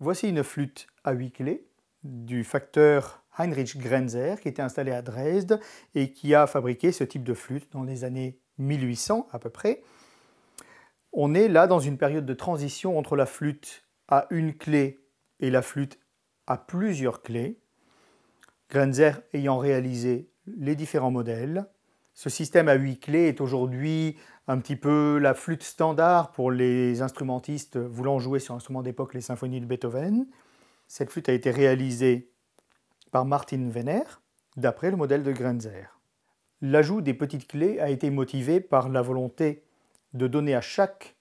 Voici une flûte à 8 clés du facteur Heinrich Grenzer qui était installé à Dresde et qui a fabriqué ce type de flûte dans les années 1800 à peu près. On est là dans une période de transition entre la flûte à une clé et la flûte à plusieurs clés. Grenzer ayant réalisé les différents modèles. Ce système à 8 clés est aujourd'hui un petit peu la flûte standard pour les instrumentistes voulant jouer sur instruments d'époque les symphonies de Beethoven. Cette flûte a été réalisée par Martin Wenner, d'après le modèle de Grenzer. L'ajout des petites clés a été motivé par la volonté de donner à chaque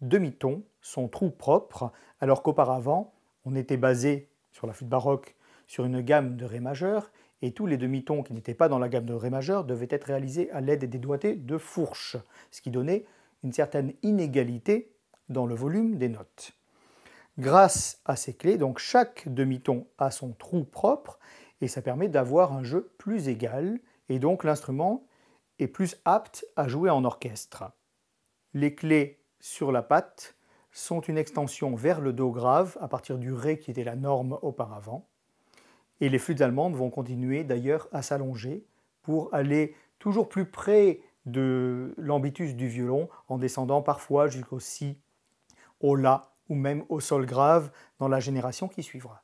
demi-ton son trou propre, alors qu'auparavant, on était basé sur la flûte baroque sur une gamme de Ré majeur, et tous les demi-tons qui n'étaient pas dans la gamme de Ré majeur devaient être réalisés à l'aide des doigtés de fourche, ce qui donnait une certaine inégalité dans le volume des notes. Grâce à ces clés, donc chaque demi-ton a son trou propre, et ça permet d'avoir un jeu plus égal, et donc l'instrument est plus apte à jouer en orchestre. Les clés sur la patte sont une extension vers le Do grave à partir du Ré qui était la norme auparavant. Et les flûtes allemandes vont continuer d'ailleurs à s'allonger pour aller toujours plus près de l'ambitus du violon en descendant parfois jusqu'au Si, au La ou même au Sol grave dans la génération qui suivra.